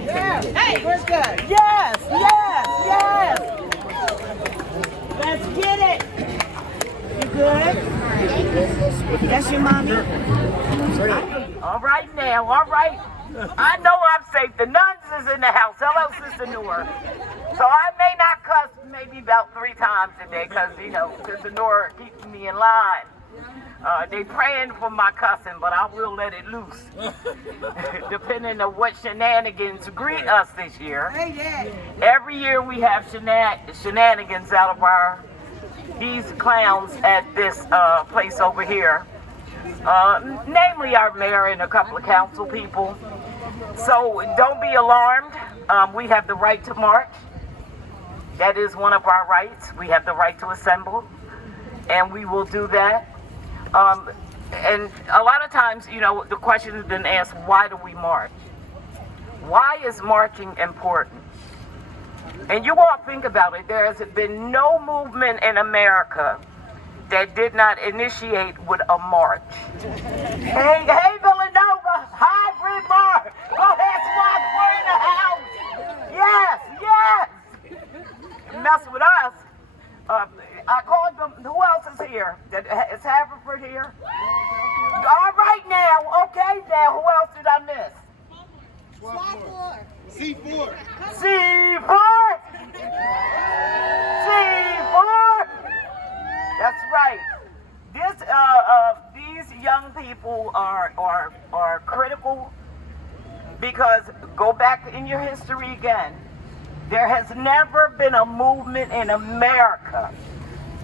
right. Hey, we're good. Yes, yes, yes. Let's get it. You good? That's your mommy? All right now, all right. I know I'm safe. The nuns is in the house. Hello, Sister Noor. So I may not cuss maybe about 3 times a day because, Sister Noor keeps me in line. They praying for my cussing, but I will let it loose. Depending on what shenanigans greet us this year. Every year we have shenanigans out of these clowns at this place over here. Namely our mayor and a couple of council people. So don't be alarmed. We have the right to march. That is one of our rights. We have the right to assemble, and we will do that. And a lot of times, the question has been asked, why do we march? Why is marching important? And you all think about it. There has been no movement in America that did not initiate with a march. Hey, Villanova! Hi, Bryn Mawr! Go ahead, Swat, we're in the house! Yes! Mess with us. I called them. Who else is here? Is Haverford here? All right now. Okay now. Who else did I miss? C4. C4? C4? That's right. These young people are critical because go back in your history again. There has never been a movement in America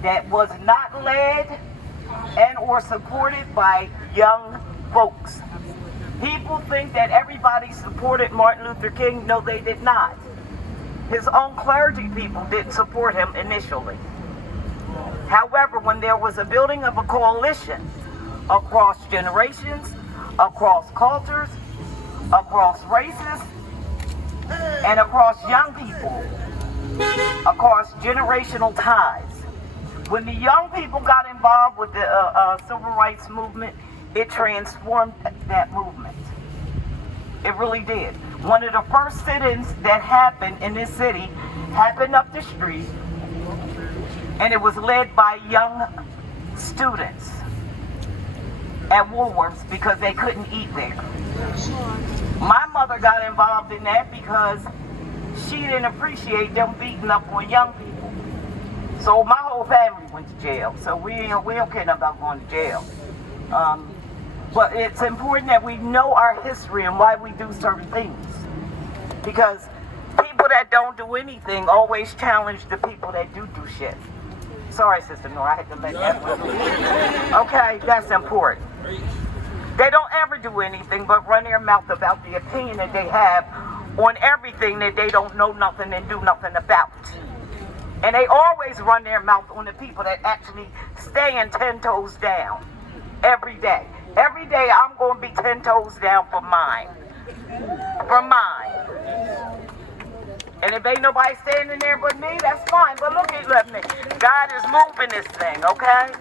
that was not led and or supported by young folks. People think that everybody supported Martin Luther King. No, they did not. His own clergy people didn't support him initially. However, when there was a building of a coalition across generations, across cultures, across races, and across young people, across generational ties, when the young people got involved with the civil rights movement, it transformed that movement. It really did. One of the first sit-ins that happened in this city happened up the street, and it was led by young students at Woolworths because they couldn't eat there. My mother got involved in that because she didn't appreciate them beating up on young people. So my whole family went to jail. So we don't care about going to jail. But it's important that we know our history and why we do certain things. Because people that don't do anything always challenge the people that do shit. Sorry, Sister Nora, I had to let that one. Okay, that's important. They don't ever do anything but run their mouth about the opinion that they have on everything that they don't know nothing and do nothing about. And they always run their mouth on the people that actually stand 10 toes down every day. Every day I'm going to be 10 toes down for mine. For mine. And if ain't nobody standing there but me, that's fine. But look at me. God is moving this thing, okay?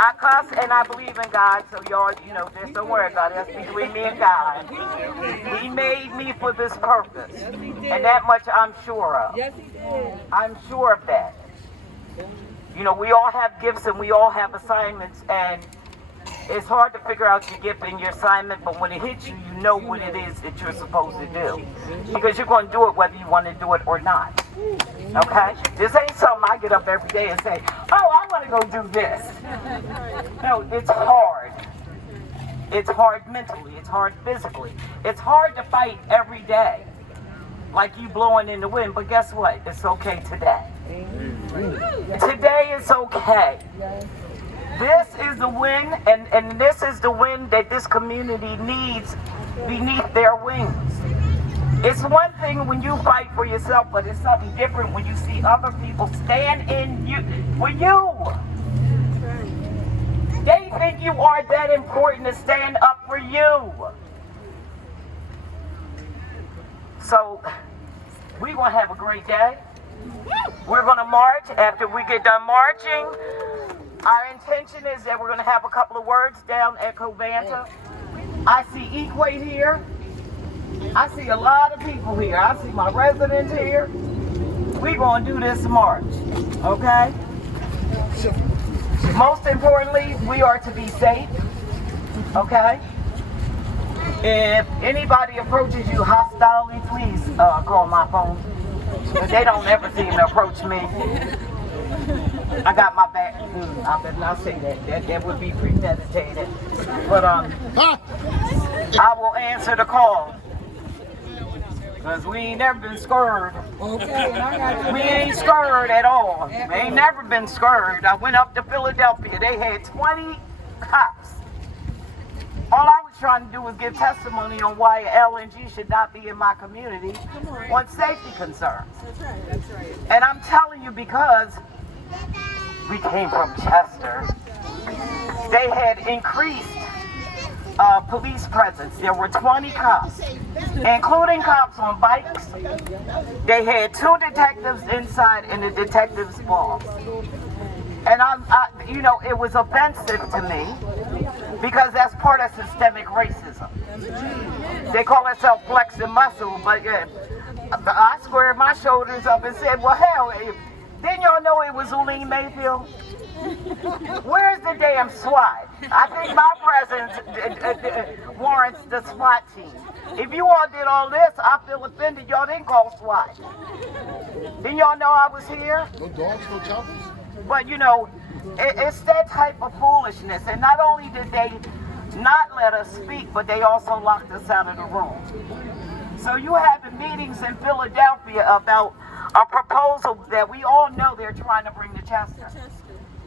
I cuss and I believe in God, so y'all, just don't worry about it. That's between me and God. He made me for this purpose. And that much I'm sure of. Yes, he did. I'm sure of that. We all have gifts and we all have assignments, and it's hard to figure out your gift and your assignment, but when it hits you, you know what it is that you're supposed to do. Because you're going to do it whether you want to do it or not. Okay? This ain't something I get up every day and say, oh, I want to go do this. No, it's hard. It's hard mentally. It's hard physically. It's hard to fight every day like you blowing in the wind, but guess what? It's okay today. Today is okay. This is the wind, and this is the wind that this community needs beneath their wings. It's one thing when you fight for yourself, but it's something different when you see other people stand in you for you. They think you are that important to stand up for you. So, we're going to have a great day. We're going to march. After we get done marching, our intention is that we're going to have a couple of words down at Covanta. I see Equate here. I see a lot of people here. I see my residents here. We're going to do this march, okay? Most importantly, we are to be safe, okay? If anybody approaches you hostilely, please call my phone. But they don't ever seem to approach me. I got my back. I better not say that. That would be premeditated. But I will answer the call. Because we ain't never been scared. Okay, we ain't scared at all. We ain't never been scared. I went up to Philadelphia. They had 20 cops. All I was trying to do was give testimony on why LNG should not be in my community on safety concerns. That's right, that's right. And I'm telling you because we came from Chester. They had increased police presence. There were 20 cops, including cops on bikes. They had 2 detectives inside in the detective's box. And you know, it was offensive to me because that's part of systemic racism. They call themselves flexing muscle, but I squared my shoulders up and said, well, hell, didn't y'all know it was Uline Mayfield? Where's the damn SWAT? I think my presence warrants the SWAT team. If you all did all this, I feel offended y'all didn't call SWAT. Didn't y'all know I was here? No dogs, no choppers. But you know, it's that type of foolishness. And not only did they not let us speak, but they also locked us out of the room. So you having meetings in Philadelphia about a proposal that we all know they're trying to bring to Chester.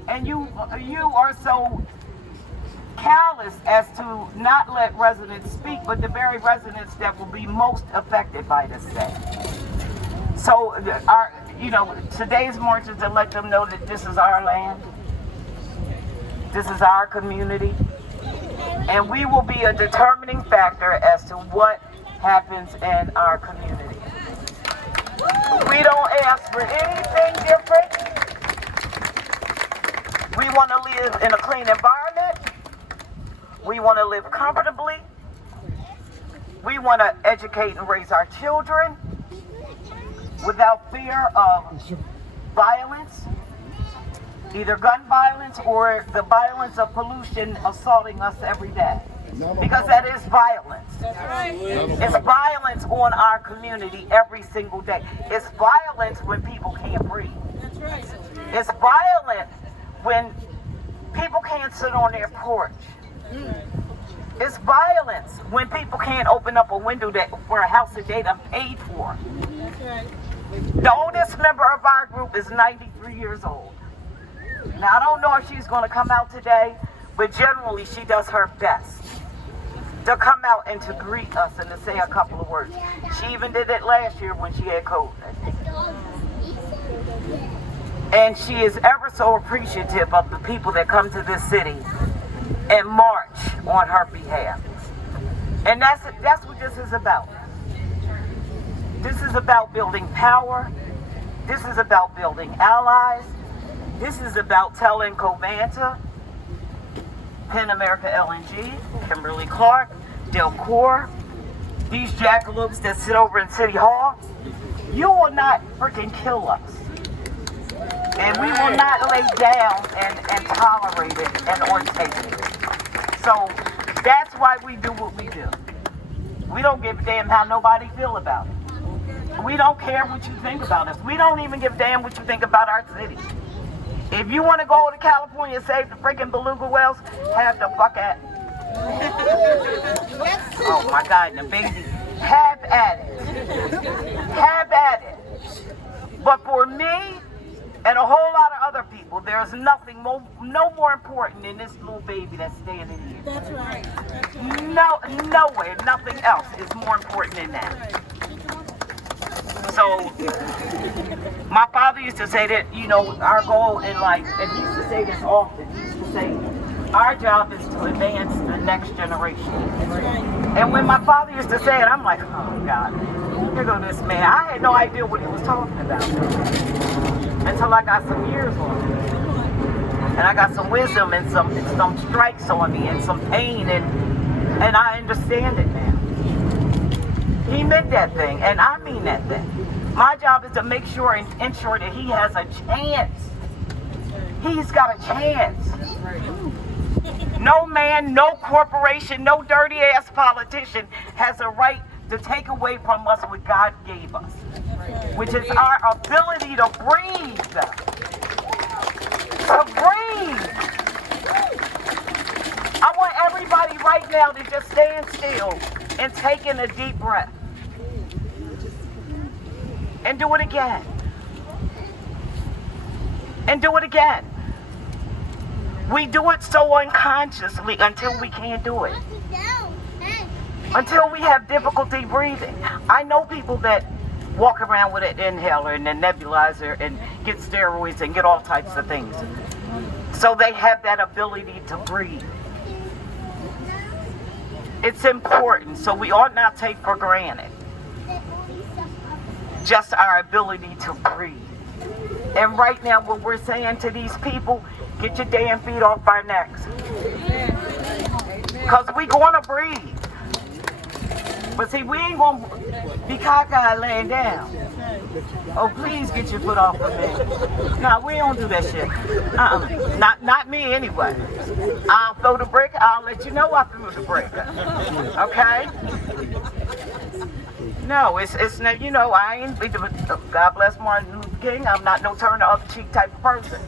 And you are so callous as to not let residents speak, but the very residents that will be most affected by this thing. So today's march is to let them know that this is our land, this is our community, and we will be a determining factor as to what happens in our community. We don't ask for anything different. We want to live in a clean environment. We want to live comfortably. We want to educate and raise our children without fear of violence, either gun violence or the violence of pollution assaulting us every day. Because that is violence. It's violence on our community every single day. It's violence when people can't breathe. It's violent when people can't sit on their porch. It's violence when people can't open up a window for a house that they done paid for. The oldest member of our group is 93 years old. Now, I don't know if she's going to come out today, but generally she does her best to come out and to greet us and to say a couple of words. She even did it last year when she had COVID. And she is ever so appreciative of the people that come to this city and march on her behalf. And that's what this is about. This is about building power. This is about building allies. This is about telling Covanta, Penn America LNG, Kimberly Clark, Delcor, these jackalopes that sit over in City Hall, you will not freaking kill us. And we will not lay down and tolerate it and or take it. So that's why we do what we do. We don't give a damn how nobody feel about it. We don't care what you think about us. We don't even give a damn what you think about our city. If you want to go to California and save the freaking beluga whales, have the fuck at it. Oh my God, the baby. Have at it. Have at it. But for me and a whole lot of other people, there's nothing no more important than this little baby that's standing here. That's right. Nowhere, nothing else is more important than that. So, my father used to say that, our goal in life, and he used to say this often, he used to say, our job is to advance the next generation. And when my father used to say it, I'm like, oh God, here go this man. I had no idea what he was talking about until I got some years on me. And I got some wisdom and some strikes on me and some pain, and I understand it now. He meant that thing, and I mean that thing. My job is to make sure and ensure that he has a chance. He's got a chance. No man, no corporation, no dirty ass politician has a right to take away from us what God gave us, which is our ability to breathe. To breathe. I want everybody right now to just stand still and take in a deep breath. And do it again. And do it again. We do it so unconsciously until we can't do it. Until we have difficulty breathing. I know people that walk around with an inhaler and a nebulizer and get steroids and get all types of things. So they have that ability to breathe. It's important, so we ought not take for granted just our ability to breathe. And right now what we're saying to these people, get your damn feet off our necks. Because we going to breathe. But see, we ain't going to be cockeyed laying down. Oh, please get your foot off of me. No, we don't do that shit. Not me anyway. I'll throw the brick. I'll let you know I threw the brick. Okay? No, it's no, you know, I ain't, God bless Martin Luther King, I'm not no turn the other cheek type of person.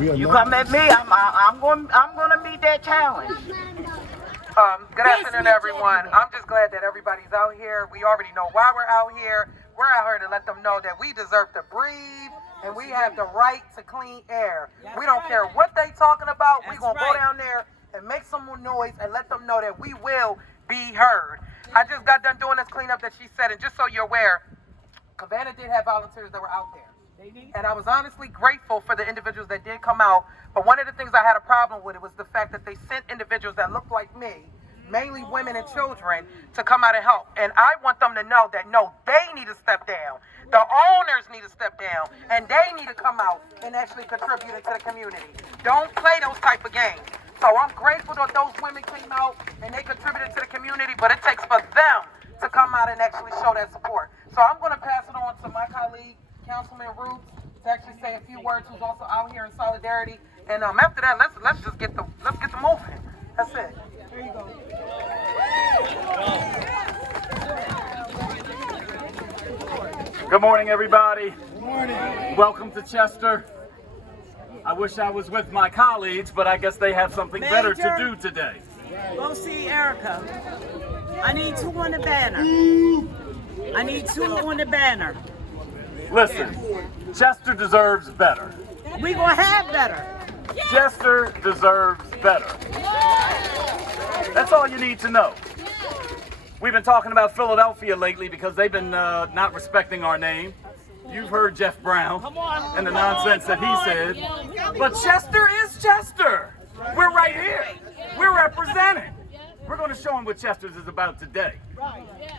You come at me, I'm going to meet that challenge. Good afternoon, everyone. I'm just glad that everybody's out here. We already know why we're out here. We're out here to let them know that we deserve to breathe and we have the right to clean air. We don't care what they talking about. We're going to go down there and make some more noise and let them know that we will be heard. I just got done doing this cleanup that she said, and just so you're aware, Covanta did have volunteers that were out there. And I was honestly grateful for the individuals that did come out. But one of the things I had a problem with it was the fact that they sent individuals that looked like me, mainly women and children, to come out and help. And I want them to know that, no, they need to step down. The owners need to step down. And they need to come out and actually contribute to the community. Don't play those type of games. So I'm grateful that those women came out and they contributed to the community, but it takes for them to come out and actually show that support. So I'm going to pass it on to my colleague, Councilman Roots, to actually say a few words, who's also out here in solidarity. And after that, let's just get the moving. That's it. There you go. Good morning, everybody. Good morning. Welcome to Chester. I wish I was with my colleagues, but I guess they have something better to do today. Go see Erica. I need 2 on the banner. I need 2 on the banner. Listen, Chester deserves better. We gonna have better. Chester deserves better. That's all you need to know. We've been talking about Philadelphia lately because they've been not respecting our name. You've heard Jeff Brown and the nonsense that he said. But Chester is Chester. We're right here. We're representing. We're going to show them what Chester's is about today.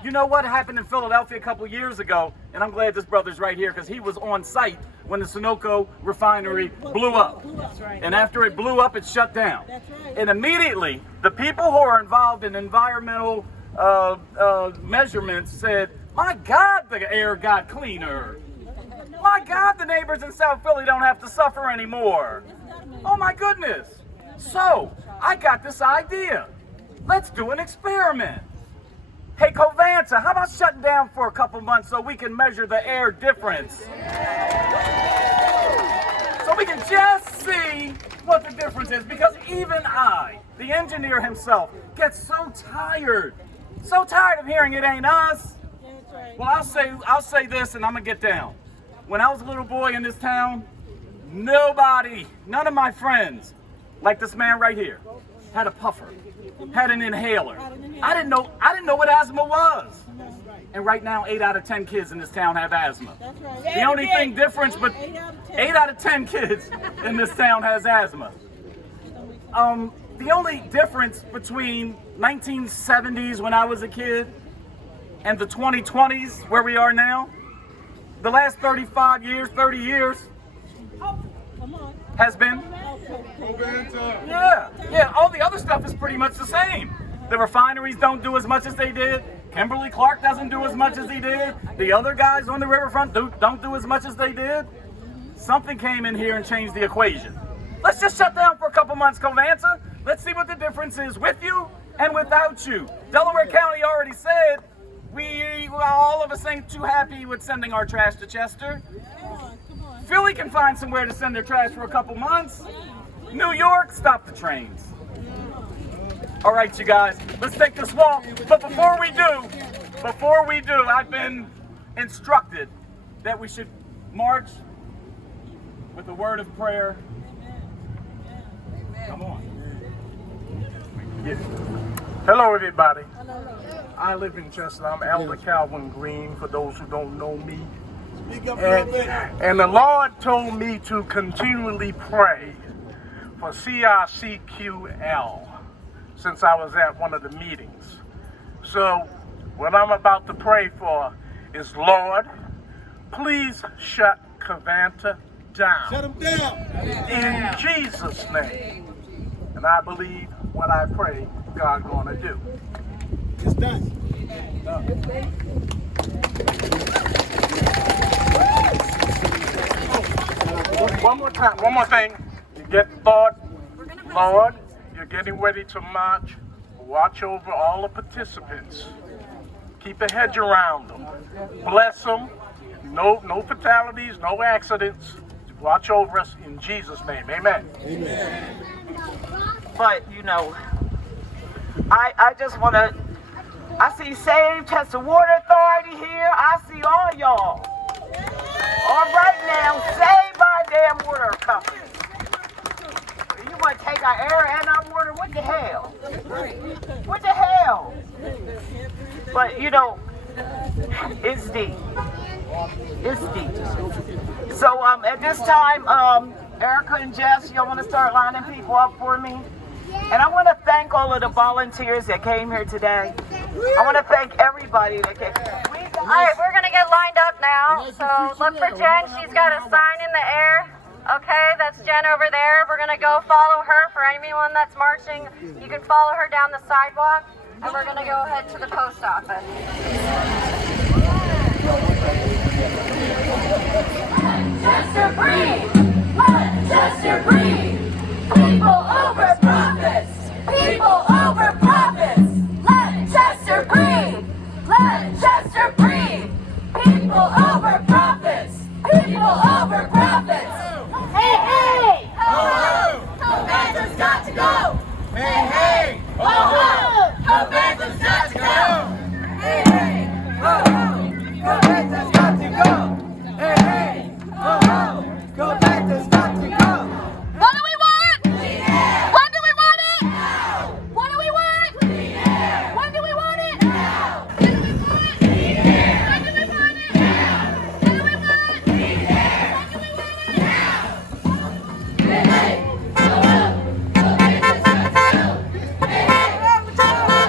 You know what happened in Philadelphia a couple years ago, and I'm glad this brother's right here because he was on site when the Sunoco refinery blew up. And after it blew up, it shut down. And immediately, the people who are involved in environmental measurements said, my God, the air got cleaner. My God, the neighbors in South Philly don't have to suffer anymore. Oh my goodness. So, I got this idea. Let's do an experiment. Hey, Covanta, how about shutting down for a couple months so we can measure the air difference? So we can just see what the difference is, because even I, the engineer himself, gets so tired of hearing it ain't us. Well, I'll say this and I'm gonna get down. When I was a little boy in this town, none of my friends, like this man right here, had a puffer, had an inhaler. I didn't know what asthma was. And right now, 8 out of 10 kids in this town have asthma. The only thing difference, but 8 out of 10 kids in this town has asthma. The only difference between 1970s when I was a kid and the 2020s where we are now, the last 30 years has been, yeah, all the other stuff is pretty much the same. The refineries don't do as much as they did. Kimberly Clark doesn't do as much as he did. The other guys on the riverfront don't do as much as they did. Something came in here and changed the equation. Let's just shut down for a couple months, Covanta. Let's see what the difference is with you and without you. Delaware County already said all of us ain't too happy with sending our trash to Chester. Philly can find somewhere to send their trash for a couple months. New York, stop the trains. All right, you guys, let's take this walk. But before we do, I've been instructed that we should march with a word of prayer. Come on. Yeah. Hello, everybody. I live in Chester. I'm Elder Calvin Green, for those who don't know me. And the Lord told me to continually pray for CRCQL since I was at one of the meetings. So what I'm about to pray for is, Lord, please shut Covanta down. Shut them down. In Jesus' name. And I believe what I pray God's going to do. It's done. One more time, one more thing. You get Lord, you're getting ready to march. Watch over all the participants. Keep a hedge around them. Bless them. No fatalities, no accidents. Watch over us in Jesus' name. Amen. Amen. But, you know, I just want to, I see Save Chester Water Authority here. I see all y'all. All right now, save our damn water company. You want to take our air and our water? What the hell? What the hell? But, you know, it's deep. It's deep. So at this time, Erica and Jess, y'all want to start lining people up for me? And I want to thank all of the volunteers that came here today. I want to thank everybody that came. All right, we're going to get lined up now. So look for Jen. She's got a sign in the air. Okay, that's Jen over there. We're going to go follow her. For anyone that's marching, you can follow her down the sidewalk. And we're going to go head to the post office. Chester breathe! Let Chester breathe! People over profits! People over profits! Let Chester breathe! Let Chester breathe! People over profits! People over profits! Hey, hey! Ho, ho! Covanta's got to go! Hey, hey! Ho, ho! Covanta's got to go! Hey, hey! Ho, ho! Covanta's got to go! Hey, hey! Ho, ho! Covanta's got to go! What do we want? Clean air! When do we want it? Now! What do we want? Clean air! When do we want it? Now! When do we want it? Clean air! When do we want it? Now! When do we want it? Clean air! When do we want it? Now! Hey, hey! Ho, ho! Covanta's got to go! Hey, hey! Ho, ho!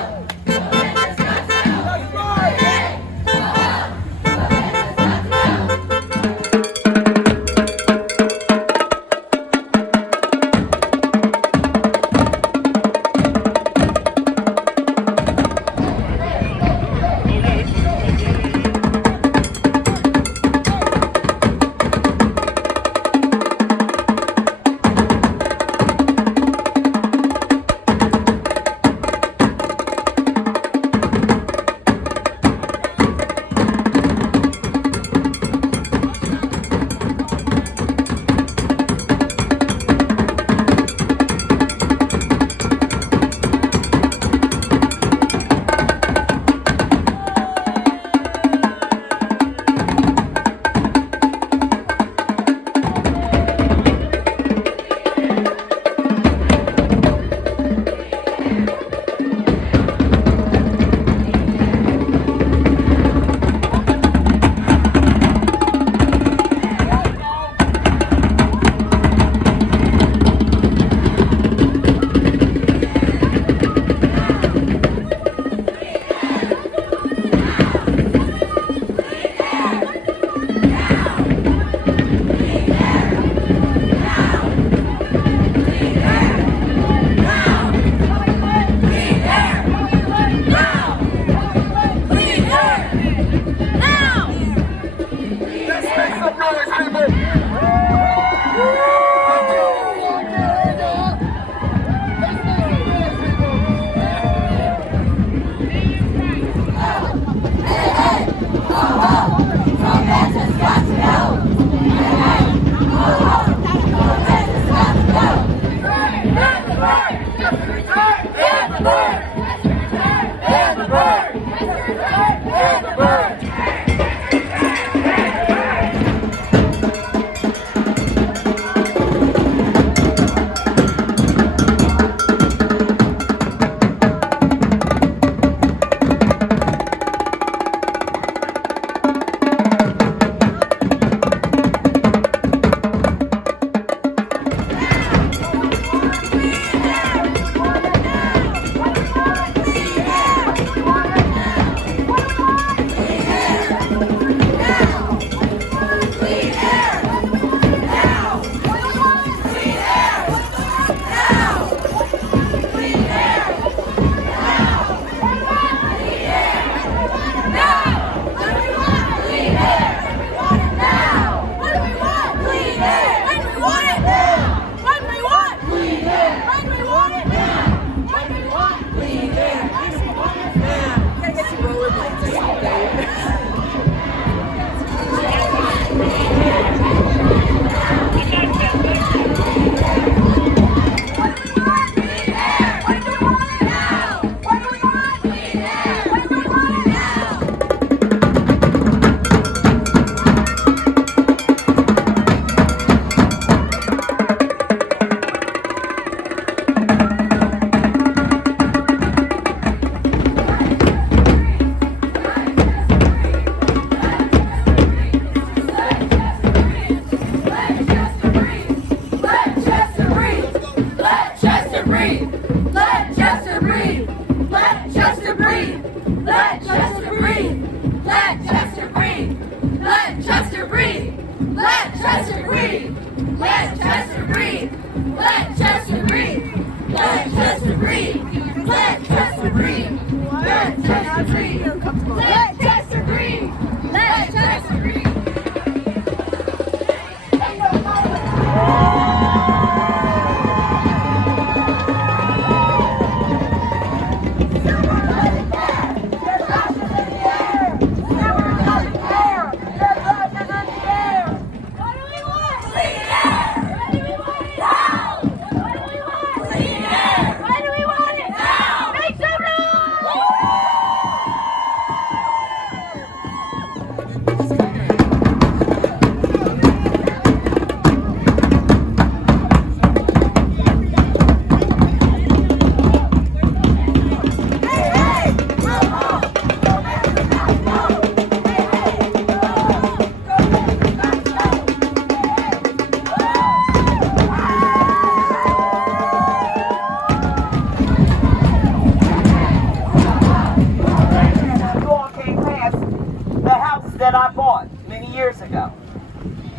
that I bought many years ago,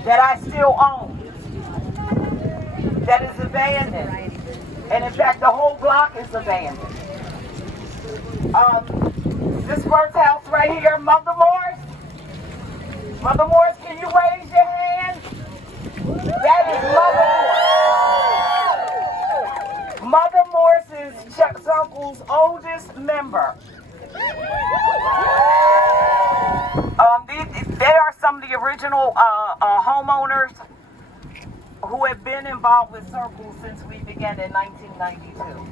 that I still own, that is abandoned. And in fact, the whole block is abandoned. This first house right here, Mother Morris. Mother Morris, can you raise your hand? That is Mother Morris. Mother Morris is Chuck's uncle's oldest member. They are some of the original homeowners who have been involved with Circle since we began in 1992.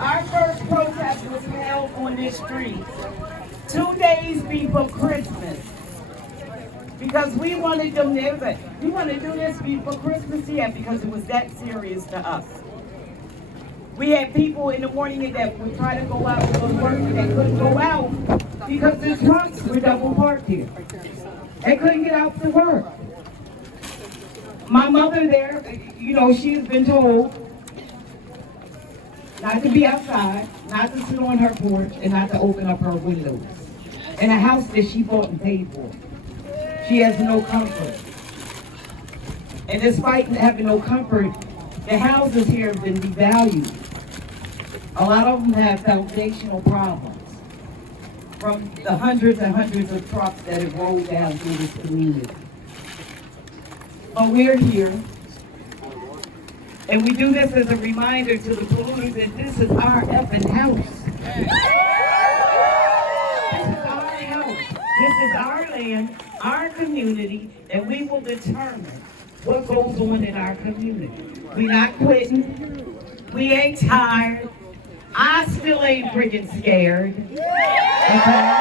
Our first protest was held on this street 2 days before Christmas because we wanted them to, we want to do this before Christmas, yeah, because it was that serious to us. We had people in the morning that would try to go out and go to work and they couldn't go out because the trucks were double parked here. They couldn't get out to work. My mother there, you know, she has been told not to be outside, not to sit on her porch, and not to open up her windows. In a house that she bought and paid for. She has no comfort. And despite having no comfort, the houses here have been devalued. A lot of them have foundational problems from the hundreds and hundreds of trucks that have rolled down through this community. But we're here, and we do this as a reminder to the polluters that this is our effing house. This is our house. This is our land, our community, and we will determine what goes on in our community. We're not quitting. We ain't tired. I still ain't friggin' scared. Okay?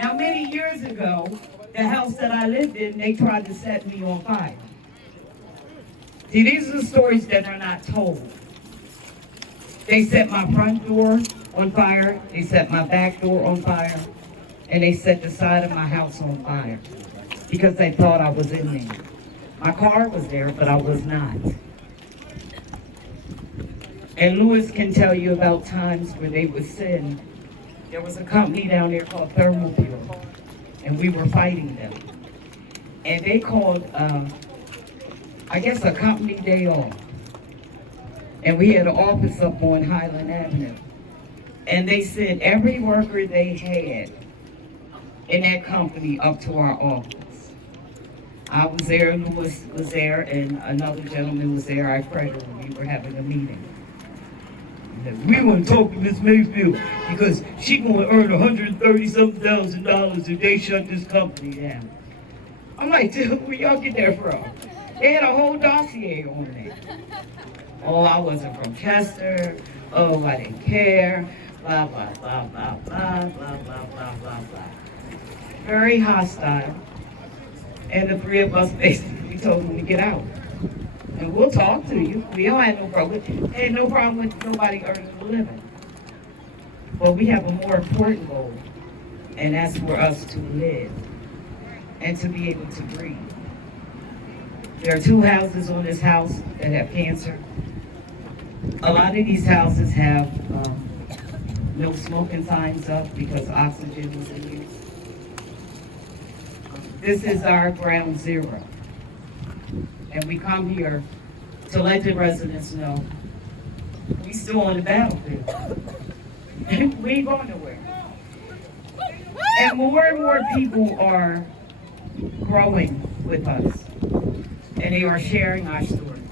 Now, many years ago, the house that I lived in, they tried to set me on fire. See, these are the stories that are not told. They set my front door on fire, they set my back door on fire, and they set the side of my house on fire because they thought I was in there. My car was there, but I was not. And Lewis can tell you about times where they would send. There was a company down there called Thermal Bureau, and we were fighting them. And they called, I guess, a company day off. And we had an office up on Highland Avenue. And they sent every worker they had in that company up to our office. I was there, Lewis was there, and another gentleman was there, I prayed when we were having a meeting. We want to talk to Miss Mayfield because she's going to earn $130,000 if they shut this company down. I'm like, dude, where y'all get that from? They had a whole dossier on it. Oh, I wasn't from Chester. Oh, I didn't care. Blah, blah, blah, blah, blah, blah, blah, blah, blah, blah. Very hostile. And the three of us basically told them to get out. And we'll talk to you. We don't have no problem. Had no problem with nobody earning a living. But we have a more important goal, and that's for us to live and to be able to breathe. There are 2 houses on this house that have cancer. A lot of these houses have no smoking signs up because oxygen was in use. This is our ground zero. And we come here to let the residents know we still on the battlefield. We ain't going nowhere. And more people are growing with us. And they are sharing our story.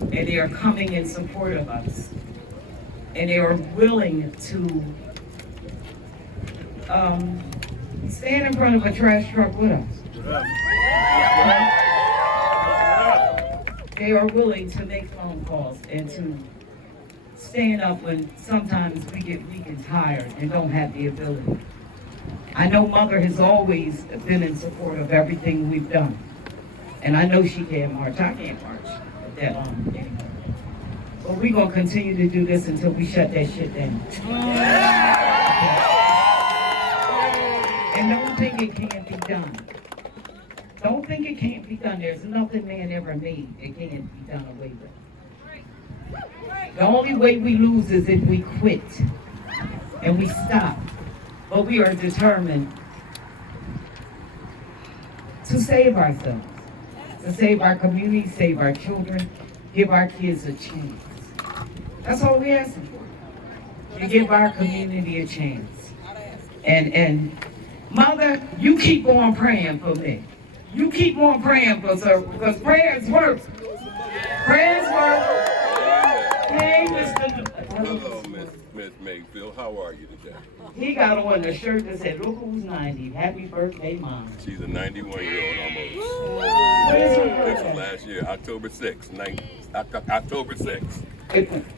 And they are coming in support of us. And they are willing to stand in front of a trash truck with us. They are willing to make phone calls and to stand up when sometimes we get weak and tired and don't have the ability. I know Mother has always been in support of everything we've done. And I know she can't march. I can't march that long anymore. But we're going to continue to do this until we shut that shit down. And don't think it can't be done. Don't think it can't be done. There's nothing man ever made that can't be done away with. The only way we lose is if we quit and we stop. But we are determined to save ourselves, to save our community, save our children, give our kids a chance. That's all we're asking for. To give our community a chance. And Mother, you keep on praying for me. You keep on praying for her because prayers work. Prayers work. Hey, Mr. Hello, Miss Mayfield. How are you today? He got on a shirt that said, "Look who's 90. Happy birthday, Mom." She's a 91-year-old almost. What is her This was birthday? last year, October 6th. October 6th.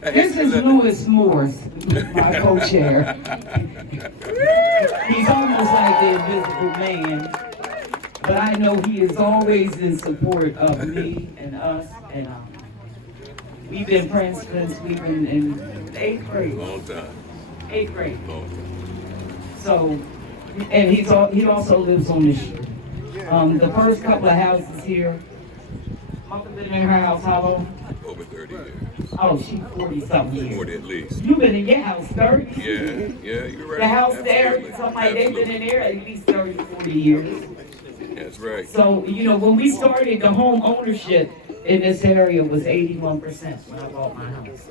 This is Louis Morris, my co-chair. He's almost like the invisible man, but I know he is always in support of me and us, and we've been friends since we've been in 8th grade. Long time. 8th grade. Long time. So, and he also lives on this street. The first couple of houses here, Mother been in her house how long? Over 30 years. Oh, she's 40-something years. 40 at least. You've been in your house 30? Yeah, you're right. The house there, Absolutely. somebody, they've been in there at least 30, 40 years. That's right. So, when we started, the home ownership in this area was 81% when I bought my house.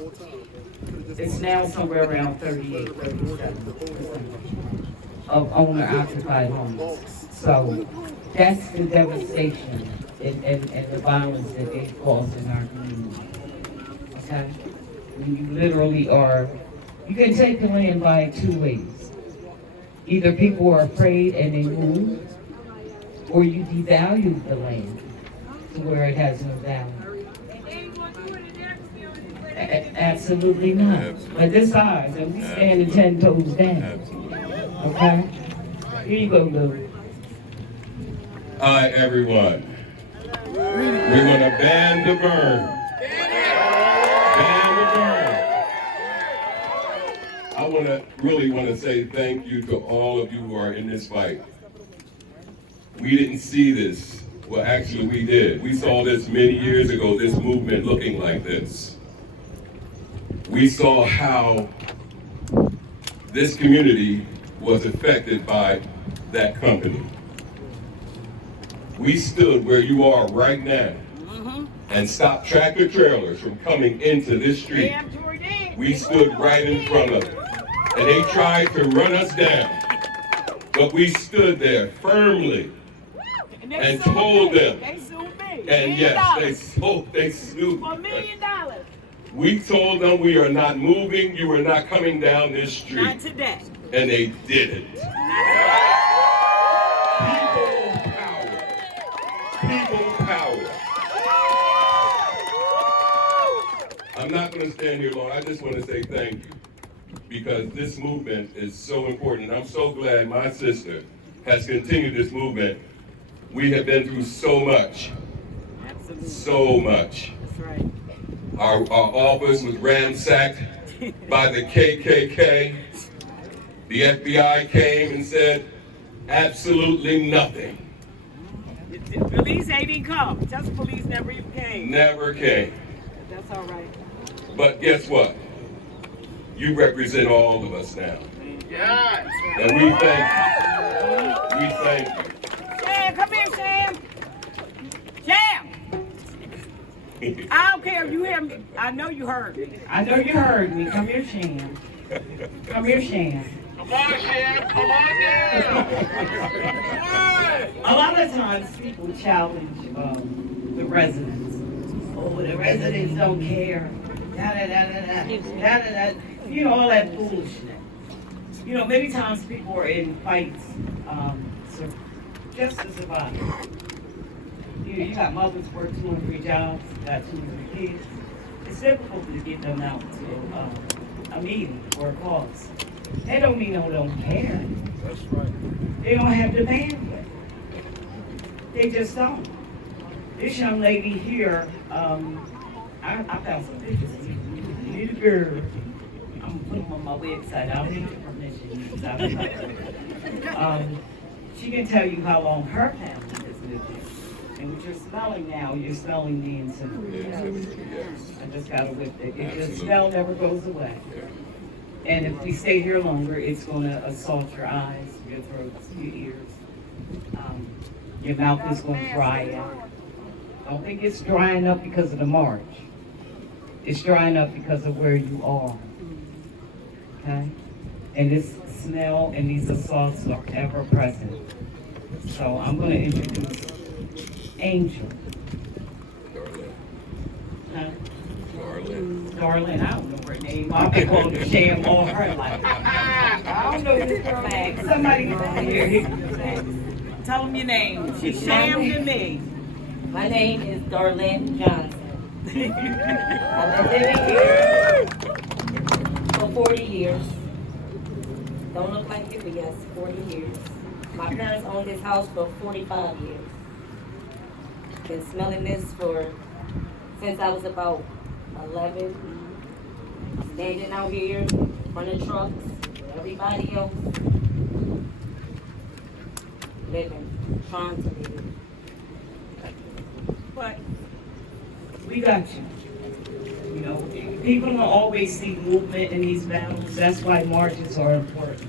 It's now somewhere around 38, 37% of owner-occupied homes. So, that's the devastation and the violence that they cause in our community. Okay? When you literally are, you can take the land by two ways. Either people are afraid and they move, or you devalue the land to where it has no value. Absolutely not. Absolutely. But this ours, and we standing 10 toes down. Absolutely. Okay? Here you go, Lou. Hi, everyone. We're going to ban the burn. Ban the burn. I really want to say thank you to all of you who are in this fight. We didn't see this. Well, actually, we did. We saw this many years ago, this movement looking like this. We saw how this community was affected by that company. We stood where you are right now and stopped tractor trailers from coming into this street. We stood right in front of it. And they tried to run us down. But we stood there firmly and told them. And yes, they sued $1 million. We told them we are not moving, you are not coming down this street. Not today. And they didn't. People power. People power. I'm not going to stand here long. I just want to say thank you. Because this movement is so important. I'm so glad my sister has continued this movement. We have been through so much. Absolutely. So much. That's right. Our office was ransacked by the KKK. The FBI came and said absolutely nothing. The police ain't even come. Just police never even came. Never came. That's all right. But guess what? You represent all of us now. Yes. And we thank you. We thank you. Sam, come here, Sam. Sam. I don't care if you hear me. I know you heard me. I know you heard me. Come here, Shan. Come here, Shan. Come on, Shan. Come on down. A lot of times people challenge the residents. Oh, the residents don't care. Da da da da da. Da da da. All that foolishness. Many times people are in fights just to survive. You got mothers work 2 and 3 jobs, got 2 and 3 kids. It's difficult to get them out to a meeting or a cause. That don't mean they don't care. That's right. They don't have the bandwidth. They just don't. This young lady here, I found some pictures of you. Little girl. I'm putting them on my website. I don't need your permission. She can tell you how long her family has lived there. And what you're smelling now, you're smelling the incinerator. Yes. I just got to whip it. The Absolutely. smell never goes away. And if we stay here longer, it's going to assault your eyes, your throats, your ears. your mouth is going to dry out. Don't think it's drying up because of the march. It's drying up because of where you are. Okay? And this smell and these assaults are ever present. So I'm going to introduce Angel. Huh? Darlene, I don't know her name. I've been calling her Sham all her life. I don't know this girl name. Somebody here. Tell them your name. She's Sham to me. My name is Darlene Johnson. I've been living here for 40 years. Don't look like you, but yes, 40 years. My parents owned this house for 45 years. Been smelling this since I was about 11. Standing out here in front of trucks, everybody else living, trying to live. But we got you. You know, people don't always see movement in these battles. That's why marches are important.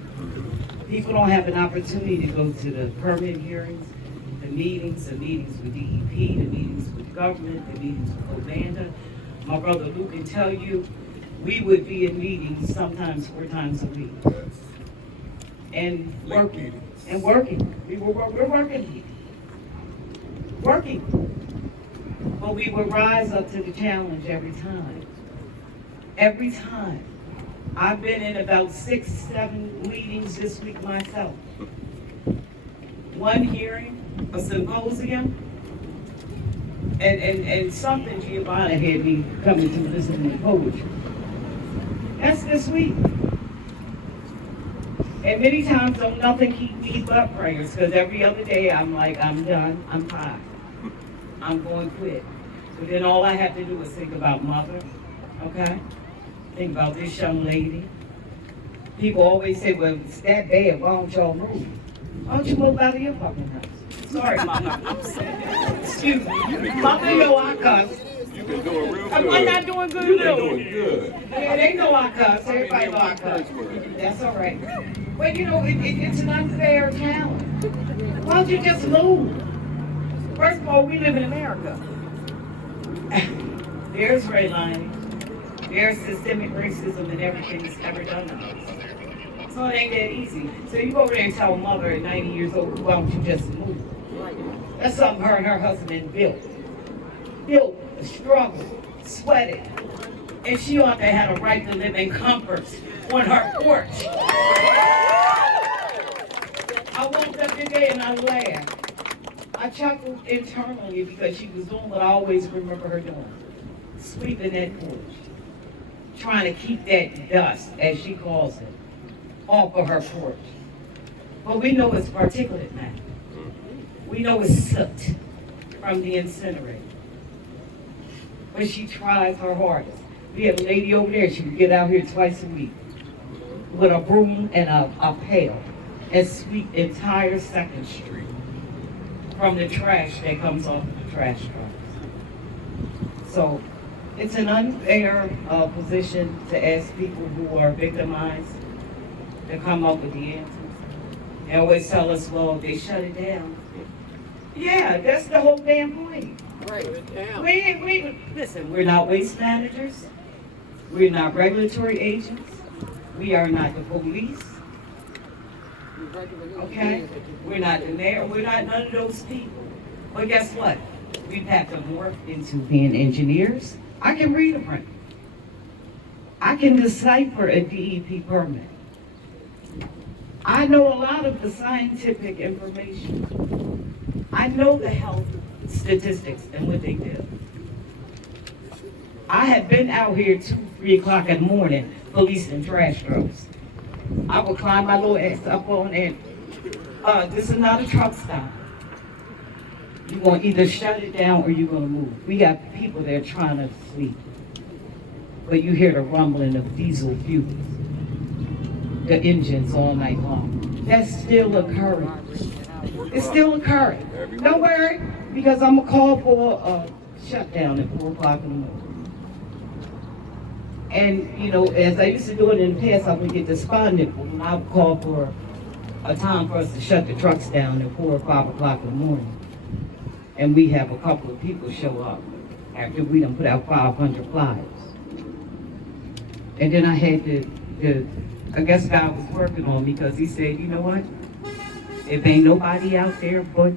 People don't have an opportunity to go to the permit hearings, the meetings with DEP, the meetings with government, the meetings with Covanta. My brother Luke can tell you, we would be in meetings sometimes 4 times a week. And working. We're working. But we would rise up to the challenge every time. Every time. I've been in about 6, 7 meetings this week myself. One hearing, a symposium, and something Giovanna had me coming to listen to poetry. That's this week. And many times don't nothing keep me but prayers, because every other day I'm like, I'm done, I'm tired. I'm going to quit. But then all I have to do is think about mother, okay? Think about this young lady. People always say, well, it's that bad, why don't y'all move? Why don't you move out of your fucking house? Sorry, mama. Excuse me. Mama know I cuss. You've been doing real good. I'm not doing good, You've been doing good. Yeah, they know I cuss. Everybody know I cuss. That's all right. But you know, it's an unfair challenge. Why don't you just move? First of all, we live in America. There's redlining. There's systemic racism in everything that's ever done to us. So it ain't that easy. So you go over there and tell a mother at 90 years old, why don't you just move? That's something her and her husband built. Struggled, sweated. And she ought to have a right to live in comfort on her porch. I woke up today and I laughed. I chuckled internally because she was doing what I always remember her doing. Sweeping that porch. Trying to keep that dust, as she calls it, off of her porch. But we know it's particulate matter. We know it's soot from the incinerator. But she tries her hardest. We have a lady over there, she would get out here twice a week with a broom and a pail and sweep the entire 2nd Street from the trash that comes off of the trash trucks. So it's an unfair position to ask people who are victimized to come up with the answers. They always tell us, well, they shut it down. Yeah, that's the whole damn point. Right. Listen, we're not waste managers. We're not regulatory agents. We are not the police. Okay? We're not the mayor. We're not none of those people. But guess what? We've had to morph into being engineers. I can read a print. I can decipher a DEP permit. I know a lot of the scientific information. I know the health statistics and what they do. I have been out here 2, 3 o'clock in the morning policing trash trucks. I would climb my little ass up on it. This is not a truck stop. You're going to either shut it down or you're going to move. We got people there trying to sleep. But you hear the rumbling of diesel fuels, the engines all night long. That's still occurring. It's still occurring. Don't worry, because I'm going to call for a shutdown at 4 o'clock in the morning. And, you know, as I used to do it in the past, I would get despondent when I would call for a time for us to shut the trucks down at 4 or 5 o'clock in the morning. And we have a couple of people show up after we done put out 500 flyers. And then I had I guess God was working on me because he said, you know what? If ain't nobody out there but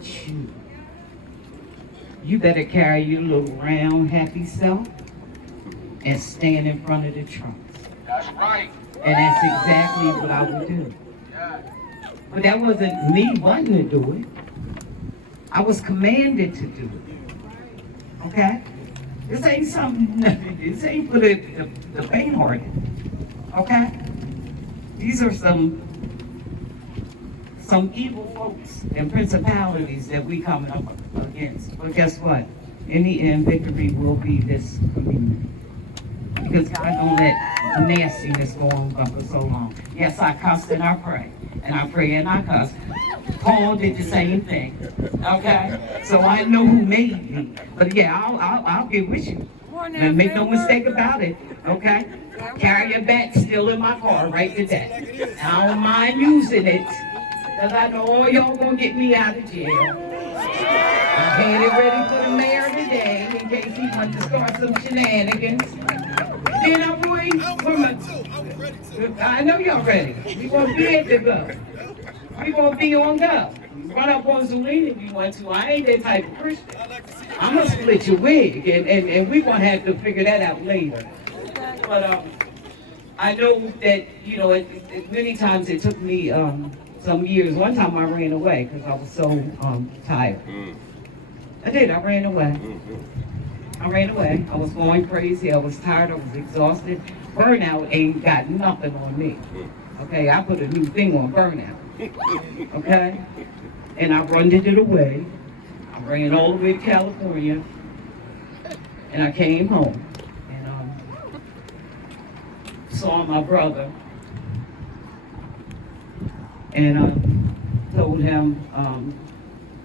you better carry your little round happy self and stand in front of the trucks. That's right. And that's exactly what I would do. But that wasn't me wanting to do it. I was commanded to do it. Okay? This ain't something, this ain't for the faint-hearted. Okay? These are some evil folks and principalities that we coming up against. But guess what? In the end, victory will be this community. Because God don't let nastiness go on for so long. Yes, I cuss and I pray. And I pray and I cuss. Paul did the same thing. Okay? So I know who made me. But yeah, I'll get with you. And make no mistake about it. Okay? Carry your bat still in my car right today. I don't mind using it. Because I know all y'all gonna get me out of jail. I'm headed ready for the mayor today in case he wants to start some shenanigans. Then I'm waiting for my... I know y'all ready. We gonna be at the go. We gonna be on go. Run up on Zulina if you want to. I ain't that type of Christian. I'm gonna split your wig and we gonna have to figure that out later. But I know that, you know, many times it took me some years. One time I ran away because I was so tired. I did, I ran away. I ran away. I was going crazy. I was tired. I was exhausted. Burnout ain't got nothing on me. Okay, I put a new thing on burnout. Okay? And I run it away. I ran all the way to California. And I came home. And saw my brother. And told him,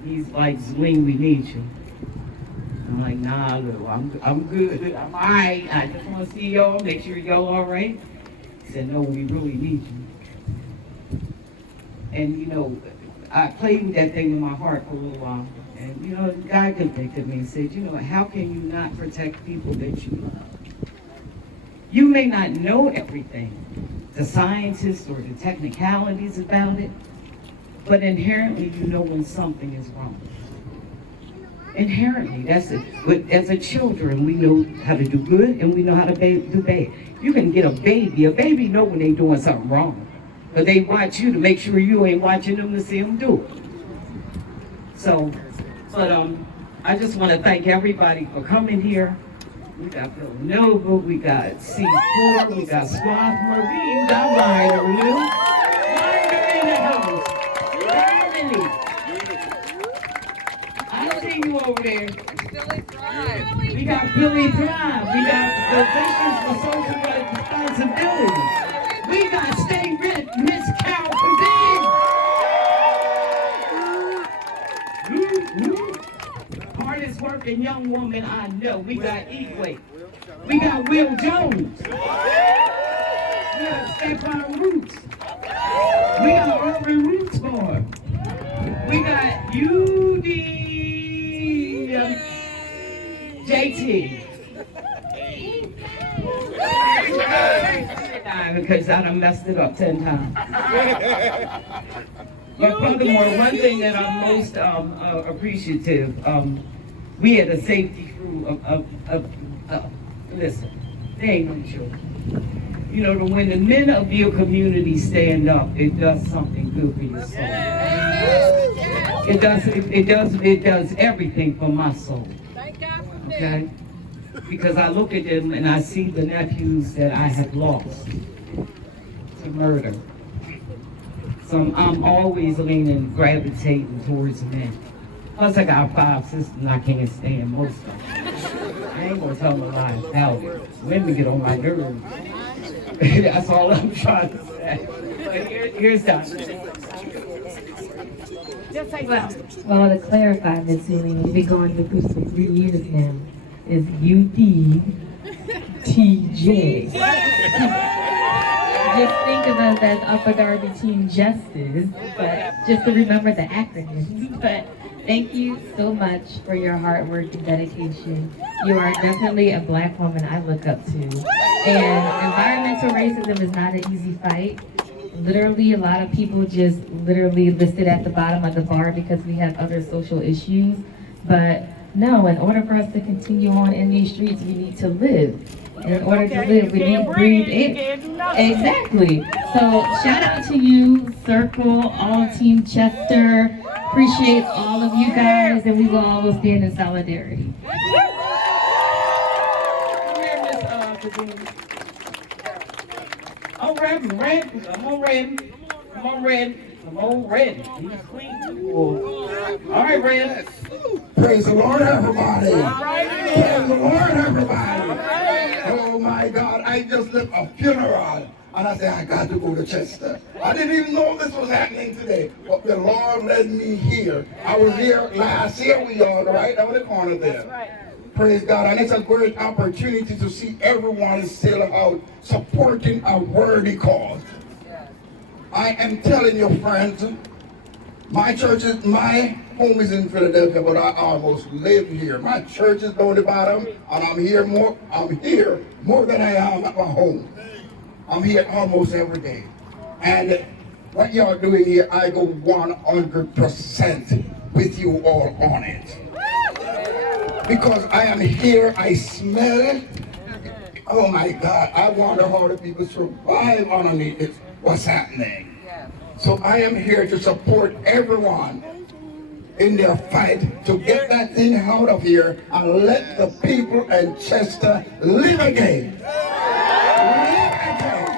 he's like, Zling, we need you. I'm like, nah, Lou, I'm good. I'm all right. I just want to see y'all, make sure y'all all right. He said, no, we really need you. And, you know, I played with that thing in my heart for a little while. And, you know, God convicted me and said, you know, how can you not protect people that you love? You may not know everything, the scientists or the technicalities about it, but inherently you know when something is wrong. Inherently, that's it. But as a children, we know how to do good and we know how to do bad. You can get a baby know when they're doing something wrong. But they watch you to make sure you ain't watching them to see them do it. So, but I just want to thank everybody for coming here. We got Villanova, we got C4, we got Swarthmore, we even got Ryder, Lou. Ryder in the house. Harmony. I see you over there. We got Billy Thrive. We got the Visions for Social Responsibility. We got Stay Rich, Miss Carol Pavine. Hardest working young woman I know. We got Equate. We got Will Jones. We got Stephon Roots. We got Urban Roots Farm. We got UD JT. Because I done messed it up 10 times. But furthermore, one thing that I'm most appreciative, we had a safety crew of listen, they ain't no children. You know, when the men of your community stand up, it does something good for your soul. It does everything for my soul. Okay? Because I look at them and I see the nephews that I have lost to murder. So I'm always leaning, gravitating towards men. Plus I got 5 sisters and I can't stand most of them. I ain't gonna tell them a lie about it. Women get on my nerves. That's all I'm trying to say. But here's that. Just say that. Well, to clarify, Ms. Healing, we've been going through this for 3 years now. It's UDTJ. just think of us as Upper Darby Team Justice, but just to remember the acronyms. But thank you so much for your hard work and dedication. You are definitely a Black woman I look up to. And environmental racism is not an easy fight. Literally, a lot of people just literally listed at the bottom of the bar because we have other social issues. But no, in order for us to continue on in these streets, we need to live. And in order to live, we need to breathe in. Exactly. So shout out to you, Circle, all Team Chester. Appreciate all of you guys, and we will always stand in solidarity. I'm ready. He's clean. All right, Red. Praise the Lord, everybody. Praise the Lord, everybody. Oh my God, I just left a funeral and I said, I got to go to Chester. I didn't even know this was happening today, but the Lord led me here. I was here last year, we all right over the corner there. Praise God, and it's a great opportunity to see everyone still out supporting a worthy cause. I am telling you, friends, my home is in Philadelphia, but I almost live here. My church is down the bottom, and I'm here more than I am at my home. I'm here almost every day. And what you are doing here, I go 100% with you all on it. Because I am here, I smell it. Oh my God, I wonder how the people survive underneath it. What's happening? So I am here to support everyone in their fight to get that thing out of here and let the people in Chester live again. Live again.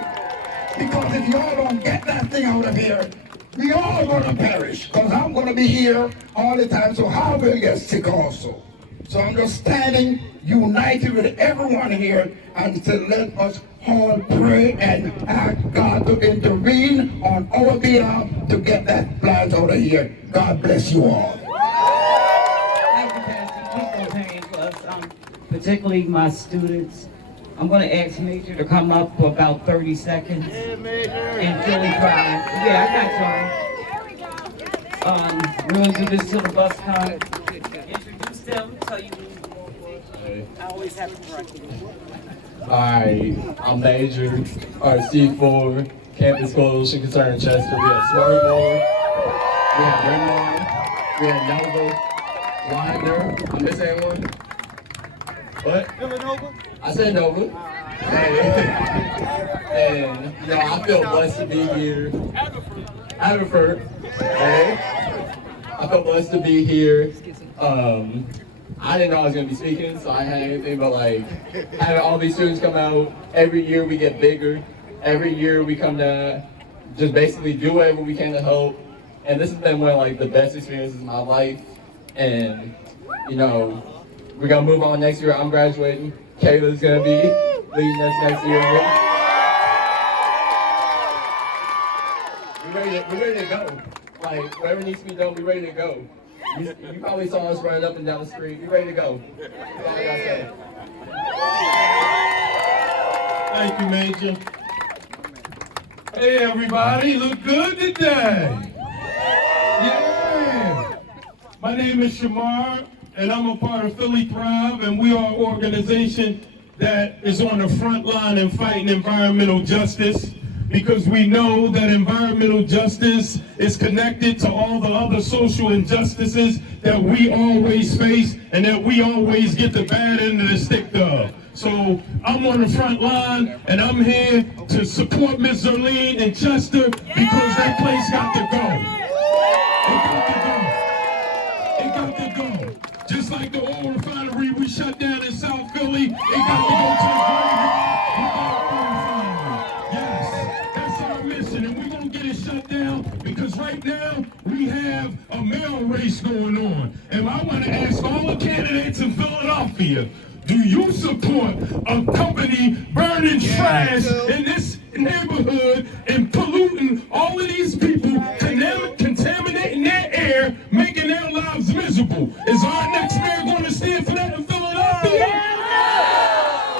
Because if y'all don't get that thing out of here, we all gonna perish. Because I'm gonna be here all the time, so I will get sick also. So I'm just standing united with everyone here and to let us all pray and ask God to intervene on our behalf to get that plant out of here. God bless you all. Thank you, Pastor. Keep those hands for us, particularly my students. I'm going to ask Major to come up for about 30 seconds. Hey, Major. And Philly Pride. Yeah, I got y'all. We're going to do this till the bus comes. Introduce them, tell you. I always have to correct you. Alright, I'm Major, C4, Campus Coalition Concern Chester. We have Smurfmore, we have Reworld, we have Nova, Winder. I missed anyone? What? Villanova? I said Nova. And you know, I feel blessed to be here. Haverford. Hey. I feel blessed to be here. I didn't know I was going to be speaking, so I had anything but like having all these students come out. Every year we get bigger. Every year we come to just basically do whatever we can to help. And this has been one of like the best experiences of my life. And you know, we're going to move on next year. I'm graduating. Kayla's going to be leading us next year. We're ready to go. Like whatever needs to be done, we're ready to go. You probably saw us running up and down the street. You ready to go? That's all I gotta say. Thank you, Major. Hey, everybody, look good today. Yeah. My name is Shamar, and I'm a part of Philly Thrive, and we are an organization that is on the front line in fighting environmental justice. Because we know that environmental justice is connected to all the other social injustices that we always face and that we always get the bad end of the stick of. So I'm on the front line and I'm here to support Ms. Zerlene in Chester because that place got to go. It got to go. It got to go. Just like the oil refinery we shut down in South Philly, it got to go to the graveyard. And we're going to get it shut down because right now we have a mail race going on. And I want to ask all the candidates in Philadelphia, do you support a company burning trash in this neighborhood and polluting all of these people, contaminating their air, making their lives miserable? Is our next mayor going to stand for that in Philadelphia?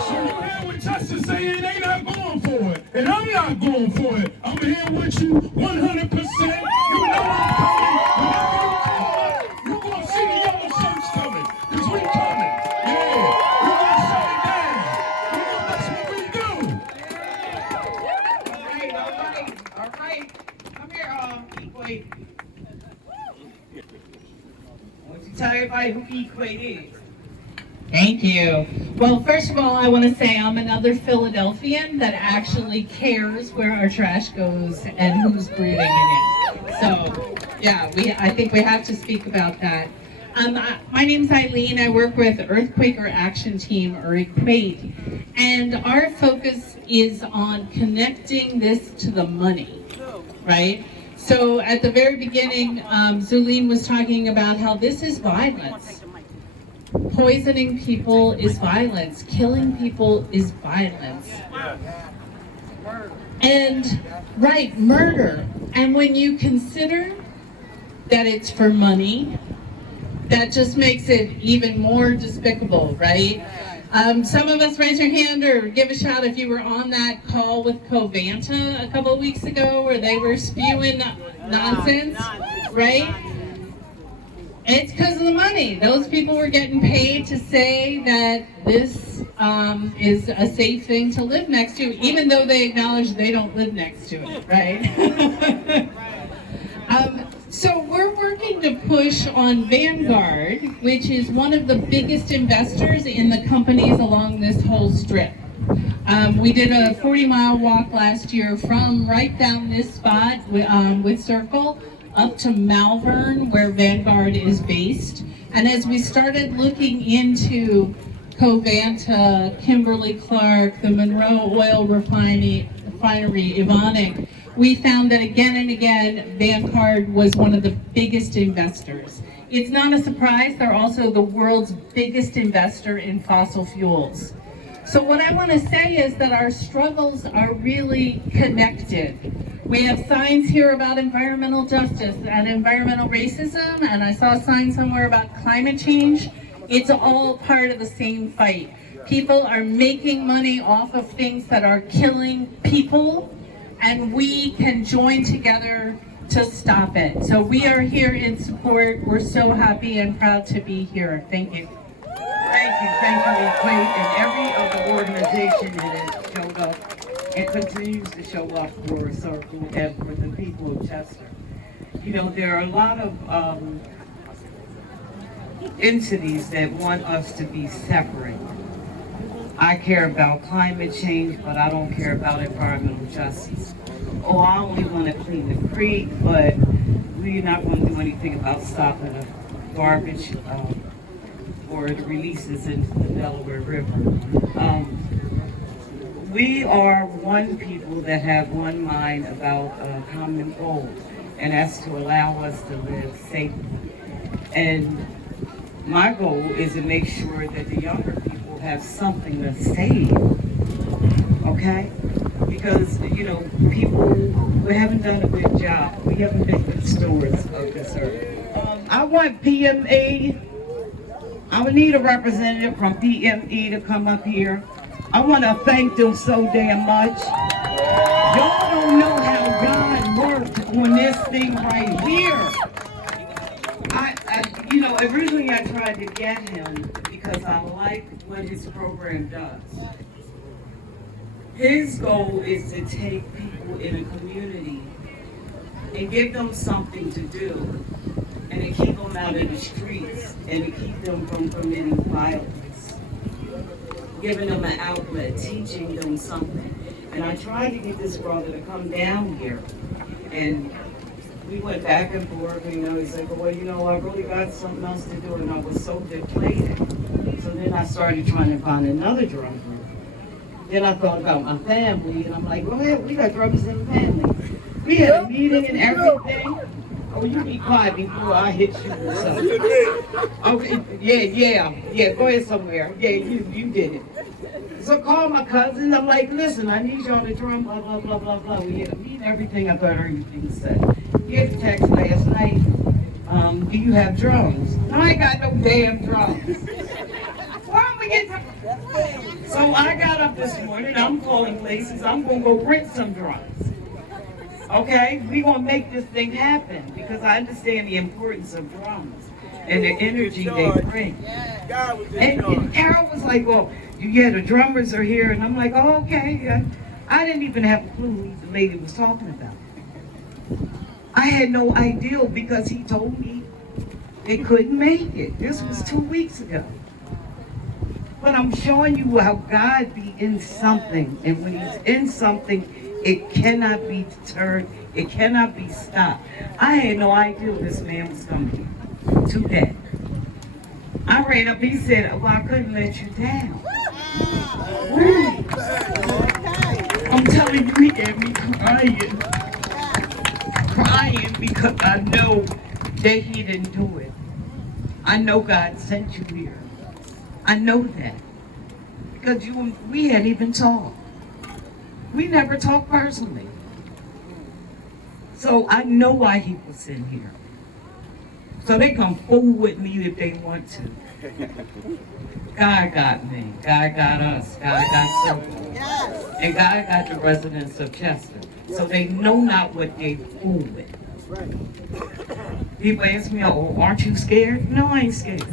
So you hear what Chester saying, they not going for it. And I'm not going for it. Tell everybody who Equate is. Thank you. Well, first of all, I want to say I'm another Philadelphian that actually cares where our trash goes and who's breathing in it. So, yeah, I think we have to speak about that. My name's Eileen. I work with Earthquaker Action Team, or Equate, and our focus is on connecting this to the money, right? So at the very beginning, Zulene was talking about how this is violence. Poisoning people is violence. Killing people is violence. And, right, murder. And when you consider that it's for money, that just makes it even more despicable, right? Some of us raise your hand or give a shout if you were on that call with Covanta a couple of weeks ago where they were spewing nonsense, right? It's because of the money. Those people were getting paid to say that this is a safe thing to live next to, even though they acknowledge they don't live next to it, right? So we're working to push on Vanguard, which is one of the biggest investors in the companies along this whole strip. We did a 40-mile walk last year from right down this spot with Circle up to Malvern, where Vanguard is based. And as we started looking into Covanta, Kimberly-Clark, the Monroe Oil Refinery, Evonik, we found that again and again, Vanguard was one of the biggest investors. It's not a surprise, they're also the world's biggest investor in fossil fuels. So what I want to say is that our struggles are really connected. We have signs here about environmental justice and environmental racism, and I saw a sign somewhere about climate change. It's all part of the same fight. People are making money off of things that are killing people, and we can join together to stop it. So we are here in support. We're so happy and proud to be here. Thank you. Thank you, Equate, and every other organization that has showed up and continues to show up for Circle and for the people of Chester. You know, there are a lot of entities that want us to be separate. I care about climate change, but I don't care about environmental justice. Oh, I only want to clean the creek, but we're not going to do anything about stopping the garbage or the releases into the Delaware River. We are one people that have one mind about a common goal, and that's to allow us to live safely. And my goal is to make sure that the younger people have something to save, okay? Because, you know, people, we haven't done a good job. We haven't been good stewards of this earth. I want PME. I would need a representative from PME to come up here. I want to thank them so damn much. Y'all don't know how God worked on this thing right here. You know, originally I tried to get him because I like what his program does. His goal is to take people in a community and give them something to do, and to keep them out of the streets, and to keep them from committing violence. Giving them an outlet, teaching them something. And I tried to get this brother to come down here, and we went back and forth, you know, he's like, well, you know, I really got something else to do, and I was so depleted. So then I started trying to find another drummer. Then I thought about my family, and I'm like, go ahead, we got drummers in the family. We had a meeting and everything. Oh, you be quiet before I hit you or something. Okay, yeah, go ahead somewhere. Yeah, you did it. So I called my cousin, I'm like, listen, I need y'all to drum, blah, blah, blah, blah, blah. We had a meeting, everything, I thought everything was set. Here's a text last night, do you have drums? No, I ain't got no damn drums. Where am I getting drums? So I got up this morning, I'm calling places, I'm gonna go rent some drums. Okay, we gonna make this thing happen because I understand the importance of drums and the energy they bring. And Carol was like, well, yeah, the drummers are here, and I'm like, oh, okay. I didn't even have a clue who the lady was talking about. I had no idea because he told me They couldn't make it. This was 2 weeks ago. But I'm showing you how God be in something. And when he's in something, it cannot be deterred. It cannot be stopped. I had no idea this man was coming today. I ran up, he said, well, I couldn't let you down. I'm telling you, he had me crying. Crying because I know that he didn't do it. I know God sent you here. I know that. Because we hadn't even talked. We never talked personally. So I know why he was in here. So they can fool with me if they want to. God got me. God got us. God got Silver. And God got the residents of Chester. So they know not what they fool with. People ask me, oh, aren't you scared? No, I ain't scared.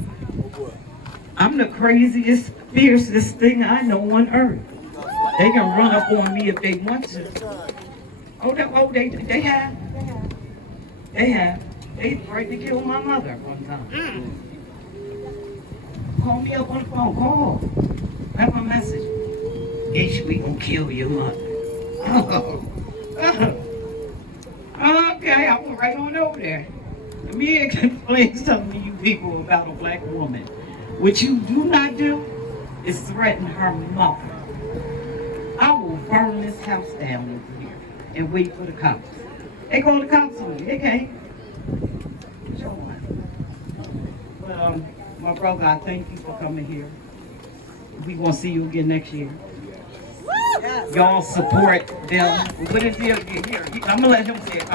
I'm the craziest, fiercest thing I know on earth. They can run up on me if they want to. They have. They have. They tried to kill my mother one time. Call me up on the phone. Call. Have a message. Ish, we gonna kill your mother. Okay, I went right on over there. Let me explain something to you people about a black woman. What you do not do is threaten her mother. I will burn this house down over here and wait for the cops. They call the cops on me. They can't. But my brother, I thank you for coming here. We gonna see you again next year. Y'all support them. What is here? I'm gonna let him say it.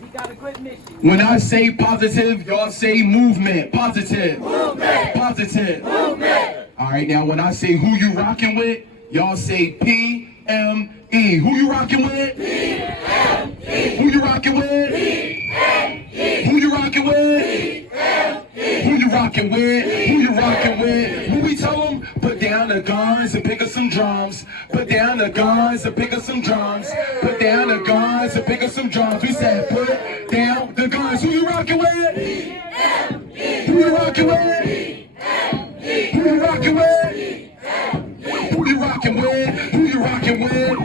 He got a good mission. When I say positive, y'all say movement. Positive. Movement. Positive. Movement. All right, now when I say who you rocking with, y'all say PME. Who you rocking with? PME. Who you rocking with? PME. Who you rocking with? PME. Who you rocking with? Who you rocking with? Who we tell them? Put down the guns and pick up some drums. Put down the guns and pick up some drums. Put down the guns and pick up some drums. We said put down the guns. Who you rocking with? PME. Who you rocking with? PME. Who you rocking with? Who you rocking with? Who you rocking with?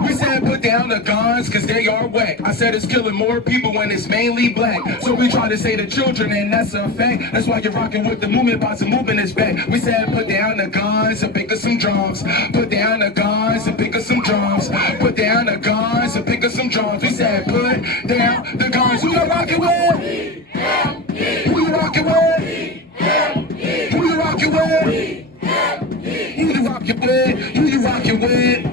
We said put down the guns cause they are whack. I said it's killing more people when it's mainly black. So we try to say the children and that's a fact. That's why you're rocking with the movement, boss and movement is back. We said put down the guns and pick up some drums. Put down the guns and pick up some drums. Put down the guns and pick up some drums. We said put down the guns. Who you rocking with? Who you rocking with? Who you rocking with? Who you rockin' with? Who you rockin' with?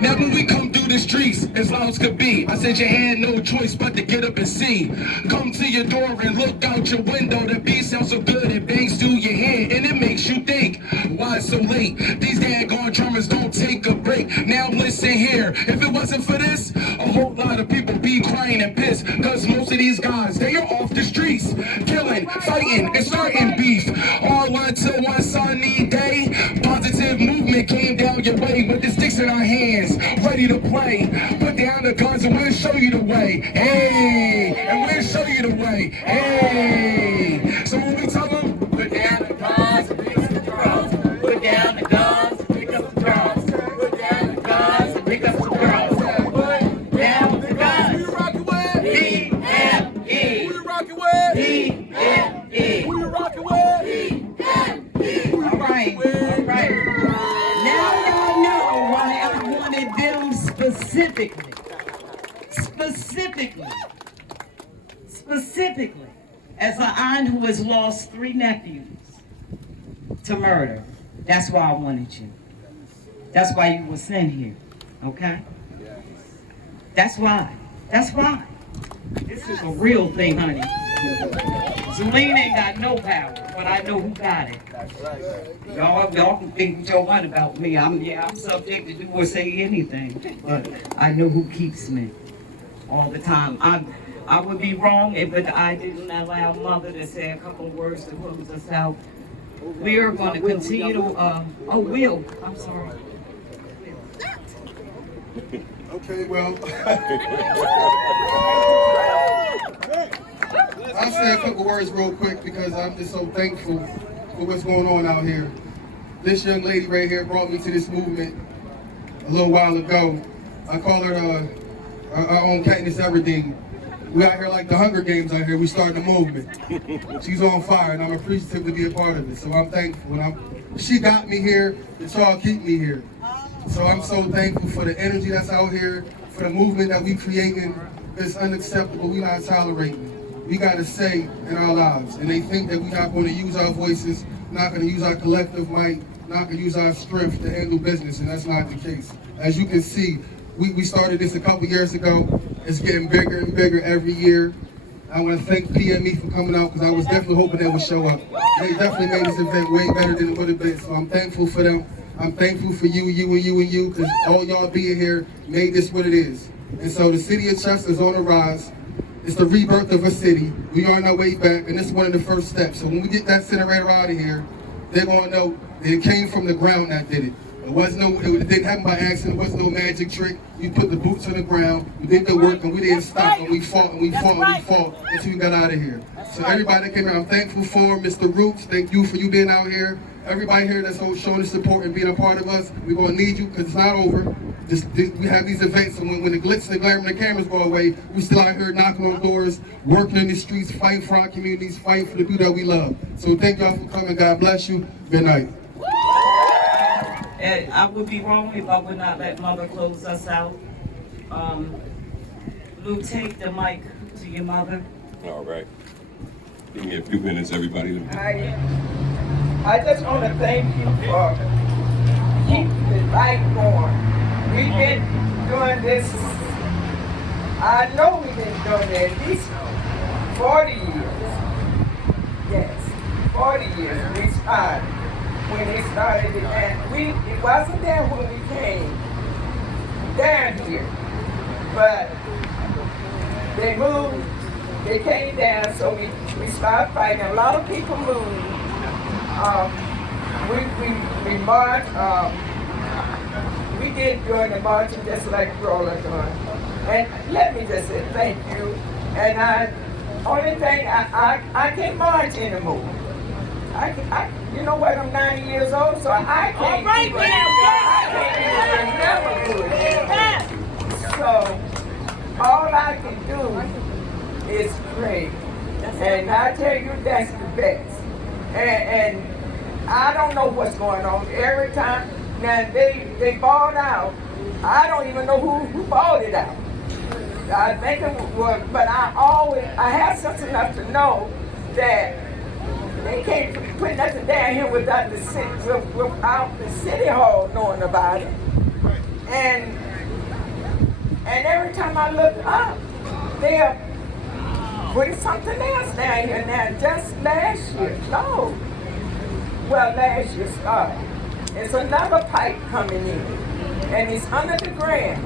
Now when we come through the streets, as loud as could be, I said you had no choice but to get up and see. Come to your door and look out your window. The beat sounds so good it bangs through your head and it makes you think, why it's so late? These daggone drummers don't take a break. Now listen here, if it wasn't for this, a whole lot of people be crying and pissed. Cause most of these guys, they are off the streets, killing, fighting, and starting beef. All until one sunny day, positive movement came down your way with the sticks in our hands, ready to play. Put down the guns and we'll show you the way. Hey, and we'll show you the way. Hey, so when we tell them, put down the guns and pick up the drums. Put down the guns and pick up the drums. Put down the guns and pick up the drums. Put down the guns. Who you rocking with? PME. Who you rocking with? PME. Who you rocking with? PME. All right. Now y'all know why I wanted them specifically, as an aunt who has lost 3 nephews to murder. That's why I wanted you. That's why you were sent here, okay? That's why. This is a real thing, honey. Celine ain't got no power, but I know who got it. Y'all can think what y'all want about me. I'm subject to do or say anything, but I know who keeps me all the time. I would be wrong if I didn't allow Mother to say a couple of words to close us out. We are going to continue to, Will, I'm sorry. Okay, well. I'll say a couple words real quick because I'm just so thankful for what's going on out here. This young lady right here brought me to this movement a little while ago. I call her our own Katniss Everdeen. We out here like the Hunger Games out here. We started a movement. She's on fire, and I'm appreciative to be a part of it. So I'm thankful. And she got me here, and y'all keep me here. So I'm so thankful for the energy that's out here, for the movement that we creating. It's unacceptable. We not tolerating. We got to say in our lives. And they think that we're not going to use our voices, not going to use our collective might, not going to use our strength to handle business, and that's not the case. As you can see, we started this a couple years ago. It's getting bigger and bigger every year. I want to thank PME for coming out because I was definitely hoping they would show up. They definitely made this event way better than it would have been, so I'm thankful for them. I'm thankful for you, because all y'all being here made this what it is. And so the city of Chester is on the rise. It's the rebirth of a city. We are on our way back, and this is one of the first steps. So when we get that incinerator out of here, they're going to know that it came from the ground that did it. It didn't happen by accident. It wasn't no magic trick. You put the boots on the ground, we did the work, and we didn't stop, and we fought, and we fought, and we fought until we got out of here. So everybody that came here, I'm thankful for. Mr. Roots, thank you for you being out here. Everybody here that's showing the support and being a part of us, we're going to need you because it's not over. We have these events, and when the glitz, the glamour, and the cameras go away, we still out here knocking on doors, working in the streets, fighting for our communities, fighting for the people that we love. So thank y'all for coming. God bless you. Good night. And I would be wrong if I would not let Mother close us out. Lou, take the mic to your mother. All right. Give me a few minutes, everybody. I just want to thank you for keeping the light going. We've been doing this, I know we've been doing it at least 40 years. Yes, 40 years we started. When they started it, and it wasn't there when we came down here, but they moved, they came down, so we started fighting. A lot of people moved. We marched, we did during the marching just like Reworld are doing. And let me just say thank you. And only thing, I can't march anymore. You know what, I'm 90 years old, so I can't even remember good. So all I can do is pray. And I tell you, that's the best. And I don't know what's going on. Every time, now they balled out, I don't even know who balled it out. I think it was, but I have sense enough to know that they can't put nothing down here without the city hall knowing about it. And every time I look up, they're putting something else down here now. Just last year, last year started. It's another pipe coming in, and it's under the ground.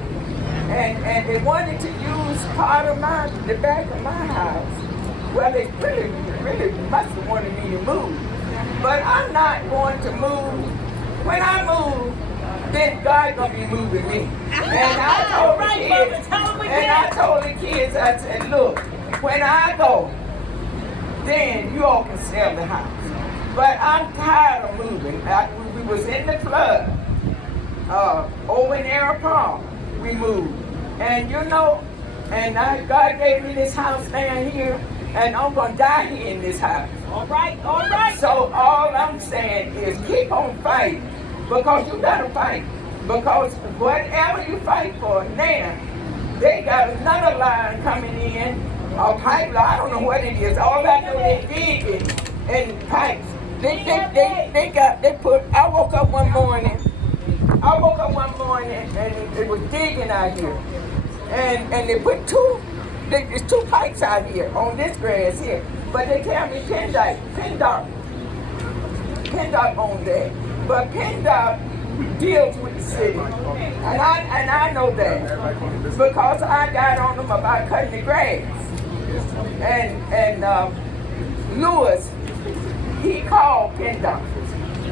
And they wanted to use part of the back of my house. Well, they really must have wanted me to move. But I'm not going to move. When I move, then God's going to be moving me. And I told the kids, I said, look, when I go, then you all can sell the house. But I'm tired of moving. We was in the flood. Over in Arapon, we moved. And God gave me this house down here. And I'm going to die here in this house. All right. So all I'm saying is keep on fighting. Because you got to fight. Because whatever you fight for now, they got another line coming in, a pipeline. I don't know what it is. All I know they digging in pipes. I woke up one morning and it was digging out here. And they put there's two pipes out here on this grass here, but they tell me PennDOT owns that. But PennDOT deals with the city, and I know that because I got on them about cutting the grass. And Lewis, he called PennDOT,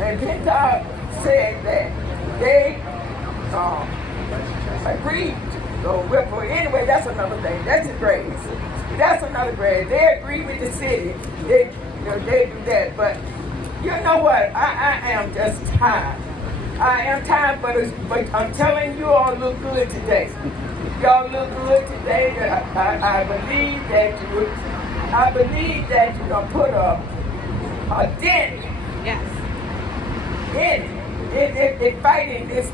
and PennDOT said that they agreed So, well, anyway, that's another thing. That's a grade. That's another grade. They agree with the city. They do that. But you know what? I am just tired. I am tired, but I'm telling you all look good today. Y'all look good today. I believe that you're gonna put a dent. Yes. In fighting this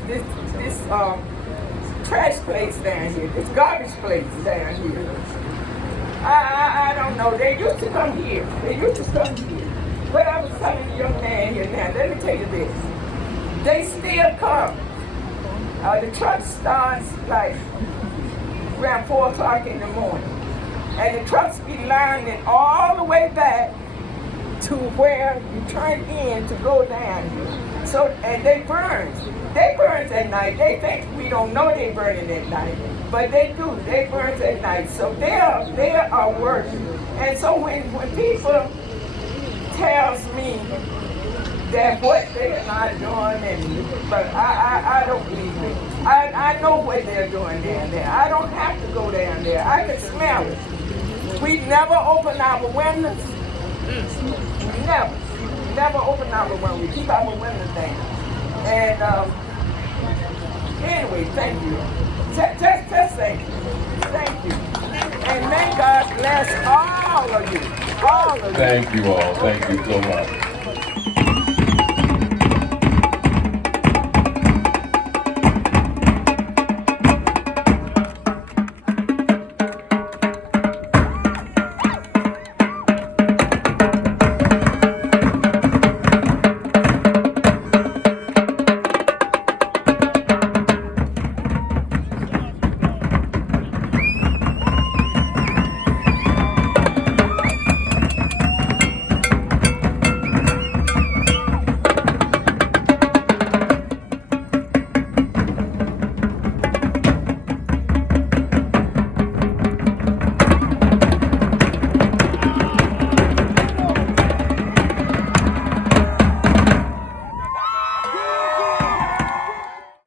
trash place down here, this garbage place down here. I don't know. They used to come here. But I was telling the young man here now, let me tell you this. They still come. The truck starts like around 4 o'clock in the morning. And the trucks be lining all the way back to where you turn in to go down here. So, and they burn. They burn at night. They think we don't know they burning at night, but they do. They burn at night. So they are working. And so when people tells me that what they're not doing, but I don't believe it. I know what they're doing down there. I don't have to go down there. I can smell it. We never open our windows. Never open our windows. We keep our windows down. And anyway, thank you. Just thank you. Thank you. And may God bless all of you. All of you. Thank you all. Thank you so much.